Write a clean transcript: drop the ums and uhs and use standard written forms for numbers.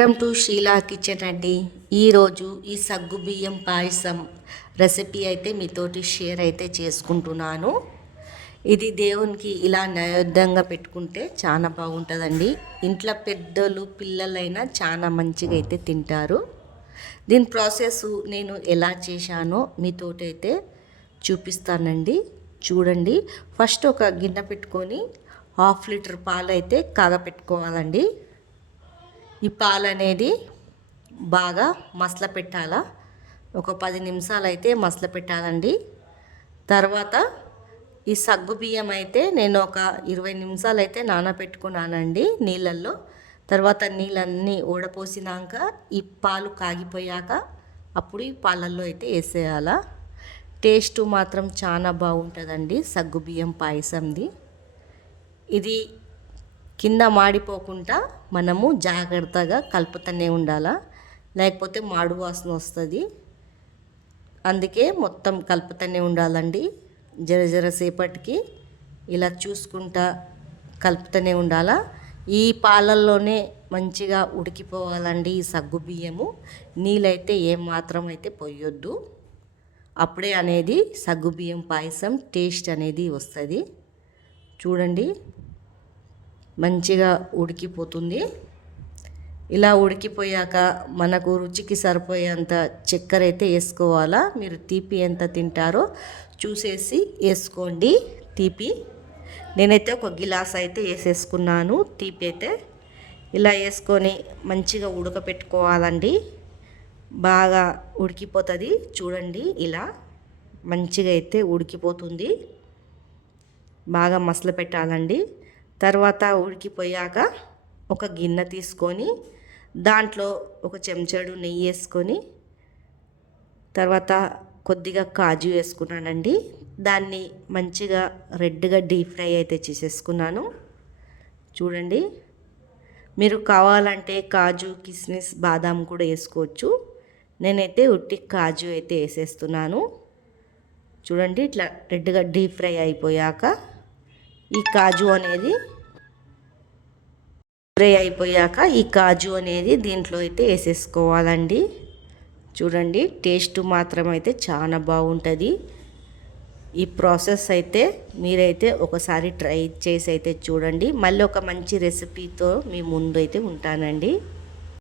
Welcome to Sheela kitchen అండి. ఈరోజు ఈ సగ్గుబియ్యం పాయసం రెసిపీ అయితే మీతోటి షేర్ అయితే చేసుకుంటున్నాను. ఇది దేవునికి ఇలా నైవేద్యంగా పెట్టుకుంటే చాలా బాగుంటుందండి. ఇంట్లో పెద్దలు పిల్లలైనా చాలా మంచిగా అయితే తింటారు. దీని ప్రాసెస్ నేను ఎలా చేశానో మీతోటి అయితే చూపిస్తానండి. చూడండి, ఫస్ట్ ఒక గిన్నె పెట్టుకొని 1/2 లీటర్ పాలు అయితే కాగపెట్టుకోవాలండి. ఈ పాలు అనేది బాగా మసల పెట్టాలా, ఒక 10 నిమిషాలు అయితే మసల పెట్టాలండి. తర్వాత ఈ సగ్గు బియ్యం అయితే నేను ఒక 20 నిమిషాలు అయితే నానబెట్టుకున్నానండి నీళ్ళల్లో. తర్వాత నీళ్ళన్నీ ఓడపోసినాక ఈ పాలు కాగిపోయాక అప్పుడు ఈ పాలల్లో అయితే వేసేయాల. టేస్ట్ మాత్రం చాలా బాగుంటుందండి సగ్గు బియ్యం పాయసంది. ఇది కింద మాడిపోకుండా మనము జాగ్రత్తగా కలుపుతూనే ఉండాలా, లేకపోతే మాడు వాసన వస్తుంది. అందుకే మొత్తం కలుపుతూనే ఉండాలండి. జర సేపటికి ఇలా చూసుకుంటా కలుపుతూనే ఉండాలా. ఈ పాలల్లోనే మంచిగా ఉడికిపోవాలండి ఈ సగ్గు బియ్యము. నీళ్ళైతే ఏమాత్రం అయితే పోయొద్దు. అప్పుడే అనేది సగ్గు బియ్యం పాయసం టేస్ట్ అనేది వస్తుంది. చూడండి, మంచిగా ఉడికిపోతుంది. ఇలా ఉడికిపోయాక మనకు రుచికి సరిపోయేంత చక్కెర అయితే వేసుకోవాలా. మీరు తీపి ఎంత తింటారో చూసేసి వేసుకోండి తీపి. నేనైతే ఒక గిలాస్ అయితే వేసేసుకున్నాను తీపి అయితే. ఇలా వేసుకొని మంచిగా ఉడకపెట్టుకోవాలండి. బాగా ఉడికిపోతుంది. చూడండి, ఇలా మంచిగా అయితే ఉడికిపోతుంది. బాగా మసలు పెట్టాలండి. తర్వాత ఉడికిపోయాక ఒక గిన్నె తీసుకొని దాంట్లో ఒక చెంచాడు నెయ్యి వేసుకొని తర్వాత కొద్దిగా కాజు వేసుకున్నానండి. దాన్ని మంచిగా రెడ్గా డీప్ ఫ్రై అయితే చేసేసుకున్నాను. చూడండి, మీరు కావాలంటే కాజు కిస్మిస్ బాదాం కూడా వేసుకోవచ్చు. నేనైతే ఉట్టి కాజు అయితే వేసేస్తున్నాను. చూడండి, ఇట్లా రెడ్గా డీప్ ఫ్రై అయిపోయాక ఈ కాజు అనేది దీంట్లో అయితే వేసేసుకోవాలండి. చూడండి, టేస్ట్ మాత్రం అయితే చాలా బాగుంటుంది. ఈ ప్రాసెస్ అయితే మీరైతే ఒకసారి ట్రై చేసి అయితే చూడండి. మళ్ళీ ఒక మంచి రెసిపీతో మీ ముందు అయితే ఉంటానండి.